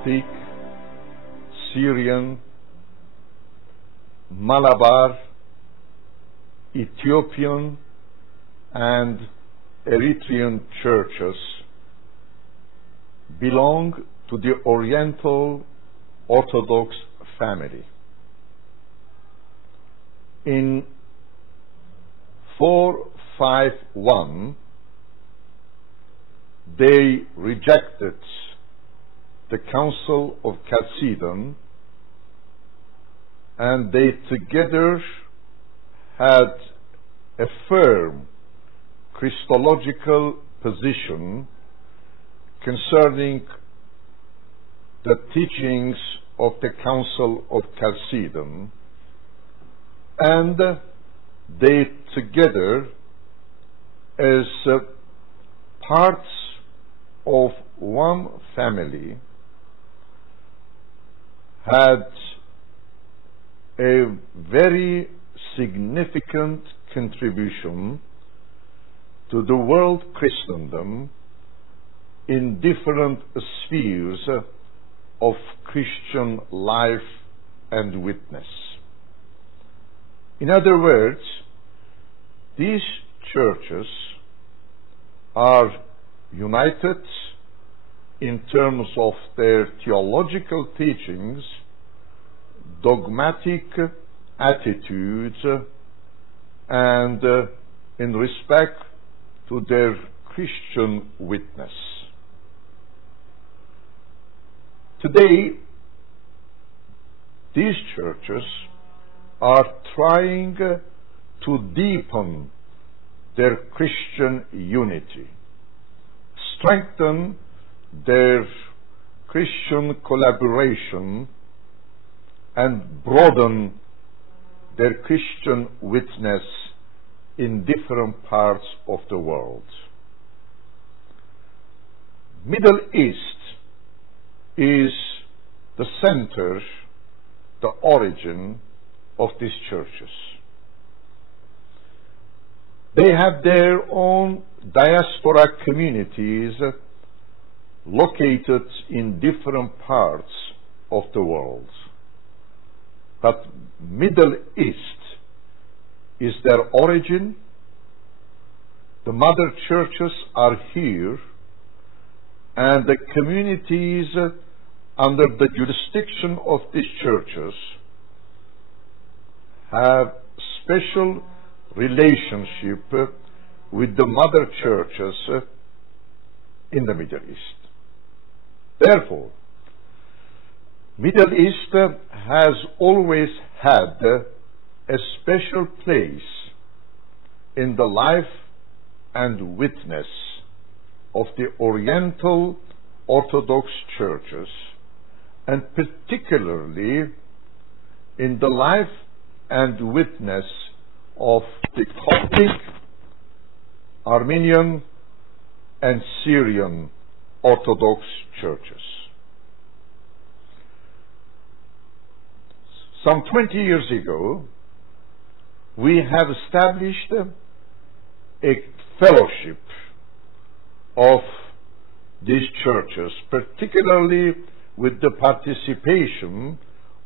Coptic, Syrian, Malabar, Ethiopian, and Eritrean churches belong to the Oriental Orthodox family. In 451, they rejected the Council of Chalcedon, and they together had a firm Christological position concerning the teachings of the Council of Chalcedon, and they together, as parts of one family, had a very significant contribution to the world Christendom in different spheres of Christian life and witness. In other words, these churches are united in terms of their theological teachings, dogmatic attitudes, and in respect to their Christian witness. Today, these churches are trying to deepen their Christian unity, strengthen their Christian collaboration, and broaden their Christian witness in different parts of the world. Middle East is the center, the origin of these churches. They have their own diaspora communities located in different parts of the world. But Middle East is their origin. The mother churches are here, and the communities under the jurisdiction of these churches have special relationship with the mother churches in the Middle East. Therefore, Middle East has always had a special place in the life and witness of the Oriental Orthodox churches, and particularly in the life and witness of the Coptic, Armenian, and Syrian Orthodox churches. Some 20 years ago, we have established a fellowship of these churches, particularly with the participation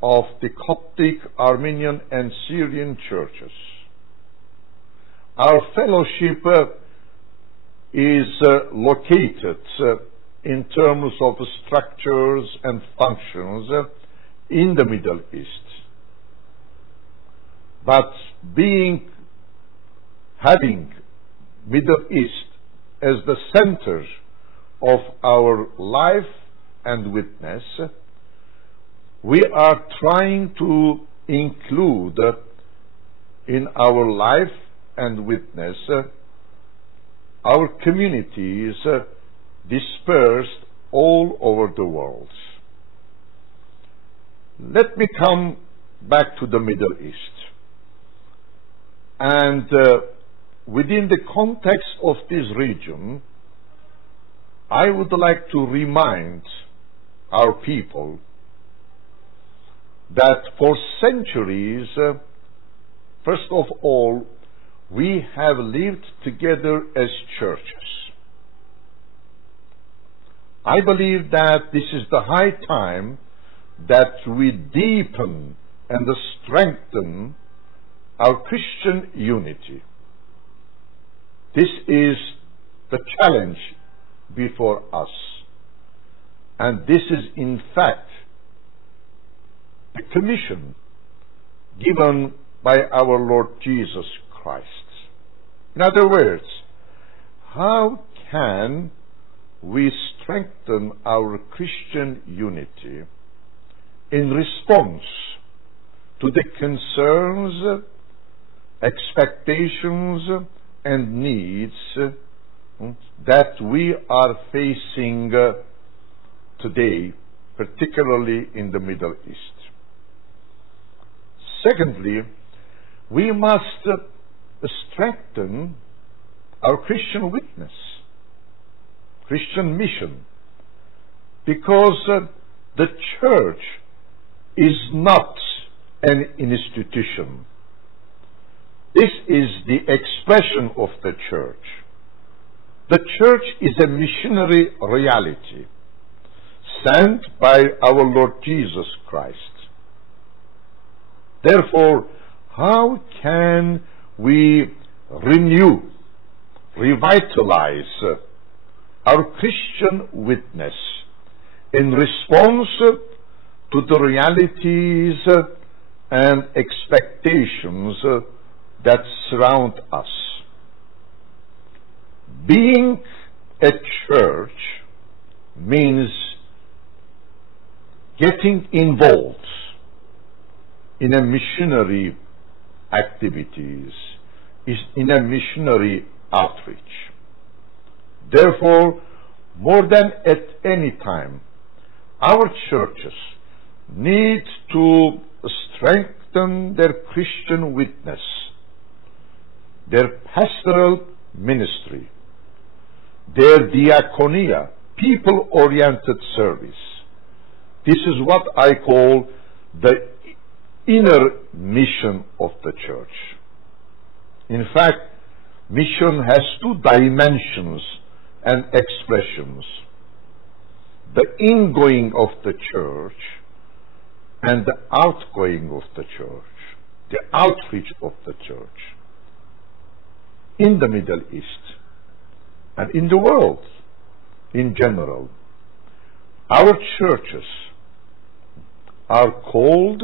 of the Coptic, Armenian, and Syrian churches. Our fellowship is located in terms of structures and functions in the Middle East. But having Middle East as the center of our life and witness, we are trying to include in our life and witness our communities dispersed all over the world. Let me come back to the Middle East. And within the context of this region, I would like to remind our people that for centuries, first of all, we have lived together as churches. I believe that this is the high time that we deepen and strengthen our Christian unity. This is the challenge before us. And this is in fact the commission given by our Lord Jesus Christ. In other words, how can we strengthen our Christian unity in response to the concerns, expectations, and needs that we are facing today, particularly in the Middle East? Secondly, we must strengthen our Christian witness, Christian mission, because the church is not an institution. This is the expression of the church. The church is a missionary reality sent by our Lord Jesus Christ. Therefore, how can we renew, revitalize our Christian witness in response to the realities and expectations that surround us? Being a church means getting involved in a missionary activities, in a missionary outreach. Therefore, more than at any time, our churches need to strengthen their Christian witness, their pastoral ministry, their diaconia, people-oriented service. This is what I call the inner mission of the church. In fact, mission has two dimensions and expressions: the ingoing of the church and the outgoing of the church, the outreach of the church in the Middle East and in the world in general. Our churches are called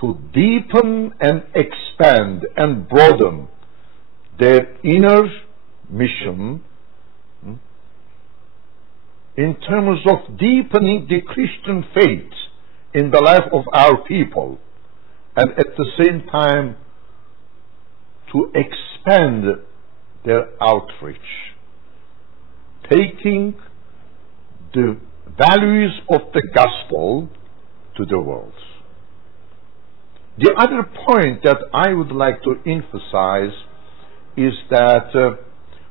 to deepen and expand and broaden their inner mission in terms of deepening the Christian faith in the life of our people, and at the same time to expand their outreach, taking the values of the gospel to the world. The other point that I would like to emphasize is that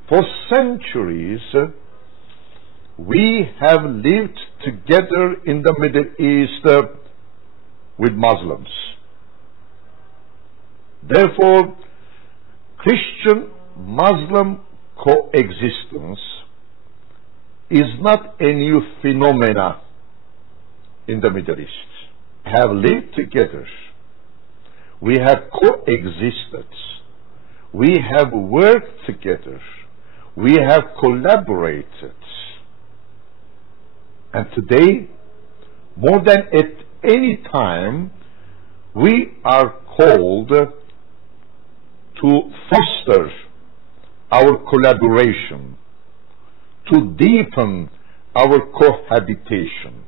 for centuries we have lived together in the Middle East with Muslims. Therefore, Christian-Muslim coexistence is not a new phenomena in the Middle East. We have lived together. We have coexisted. We have worked together. We have collaborated. And today, more than at any time, we are called to foster our collaboration, to deepen our cohabitation.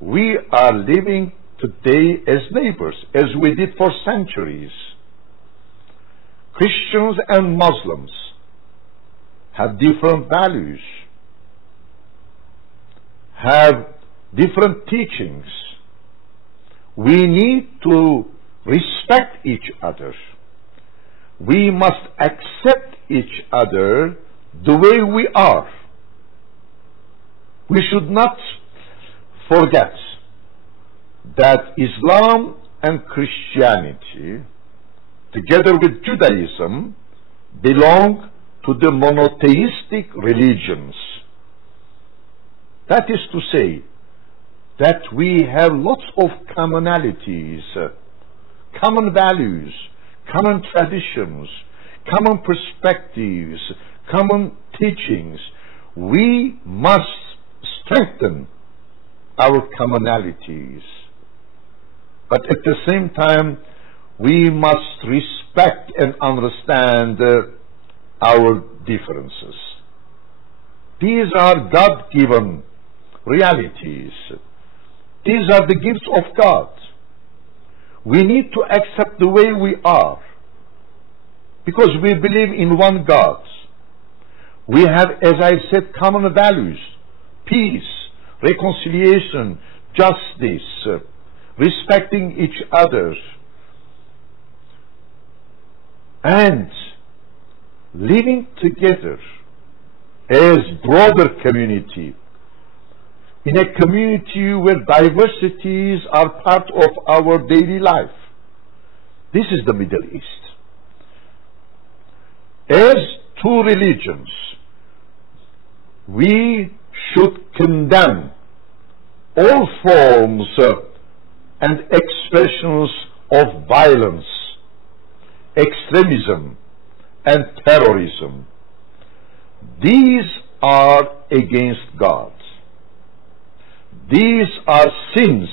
We are living today as neighbors, as we did for centuries. Christians and Muslims have different values, have different teachings. We need to respect each other. We must accept each other the way we are. We should not forget that Islam and Christianity, together with Judaism, belong to the monotheistic religions. That is to say that we have lots of commonalities, common values, common traditions, common perspectives, common teachings. We must strengthen our commonalities, but at the same time we must respect and understand our differences. These are God-given realities. These are the gifts of God. We need to accept the way we are because we believe in one God. We have, as I said, common values: peace, reconciliation, justice, respecting each other, and living together as broader community, in a community where diversities are part of our daily life. This is the Middle East. As two religions, we should condemn all forms and expressions of violence, extremism, and terrorism. These are against God. These are sins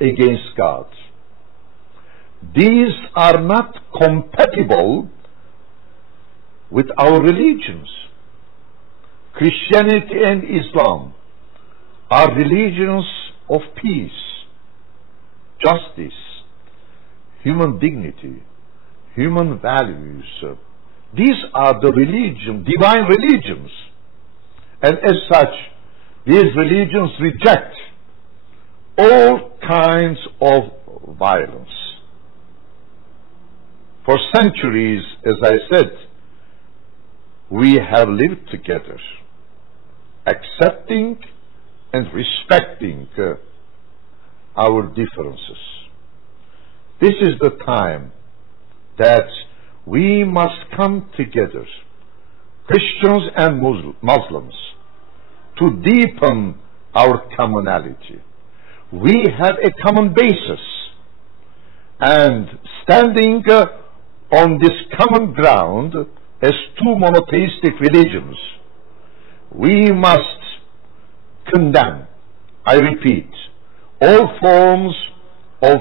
against God. These are not compatible with our religions. Christianity and Islam are religions of peace, justice, human dignity, human values. These are the divine religions, and as such, these religions reject all kinds of violence. For centuries, as I said, we have lived together, accepting and respecting our differences. This is the time that we must come together, Christians and Muslims, to deepen our commonality. We have a common basis, and standing on this common ground as two monotheistic religions, we must condemn, I repeat, all forms of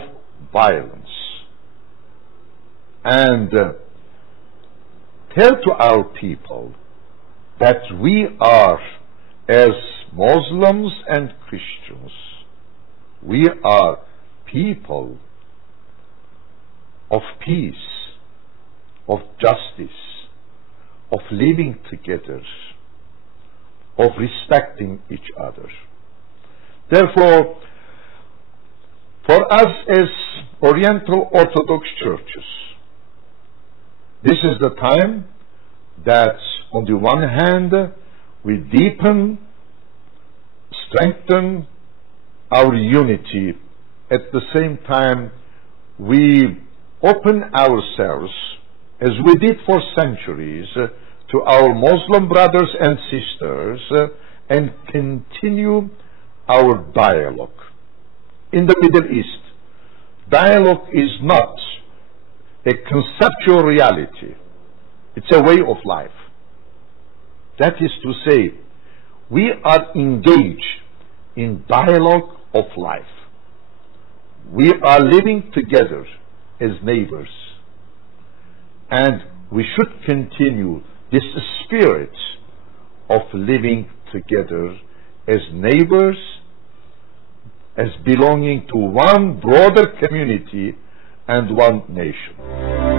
violence, and tell to our people that we are, as Muslims and Christians, we are people of peace, of justice, of living together, of respecting each other. Therefore, for us as Oriental Orthodox churches, this is the time that on the one hand we deepen, strengthen our unity. At the same time we open ourselves, as we did for centuries, to our Muslim brothers and sisters, and continue our dialogue. In the Middle East, dialogue is not a conceptual reality. It's a way of life. That is to say, we are engaged in dialogue of life. We are living together as neighbors, and we should continue this spirit of living together as neighbors, as belonging to one broader community and one nation.